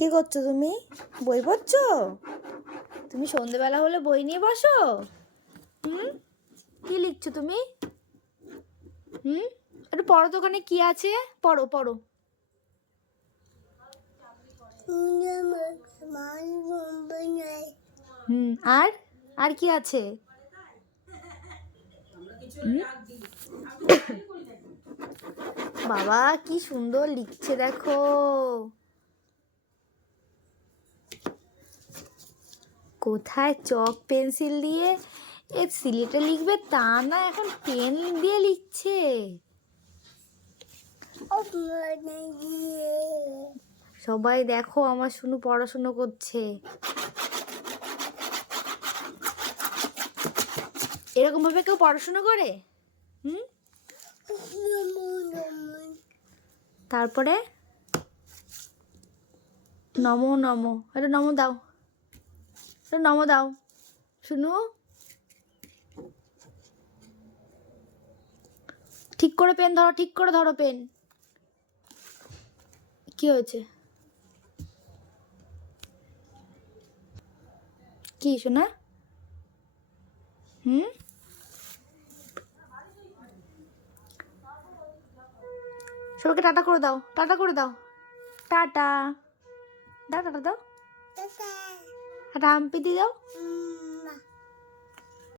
কি করছো তুমি? বই পড়ছো? তুমি সন্ধেবেলা হলে বই নিয়ে বসো? হুম, কি লিখছো তুমি? হুম, একটু পড়ো তো, ওখানে কি আছে? পড়ো পড়ো। আর আর কি আছে? বাবা কি সুন্দর লিখছে দেখো। কোথায় চক পেন্সিল দিয়ে এ সিলেটে লিখবে তা না, এখন পেন দিয়ে লিখছে। সবাই দেখো আমার শুনু পড়াশুনো করছে। এরকম ভাবে কেউ পড়াশুনো করে? হুম, তারপরে নমো নমো, এটা নমো দাও, এটা নমো দাও। শুনু, ঠিক করে পেন ধরো, ঠিক করে ধরো পেন। কি হয়েছে? কি শোনা? হুম, সবাইকে টাটা করে দাও, টাটা করে দাও, টাটা দাও, টাটা দাও, একটা হাম্পি দিয়ে দাও।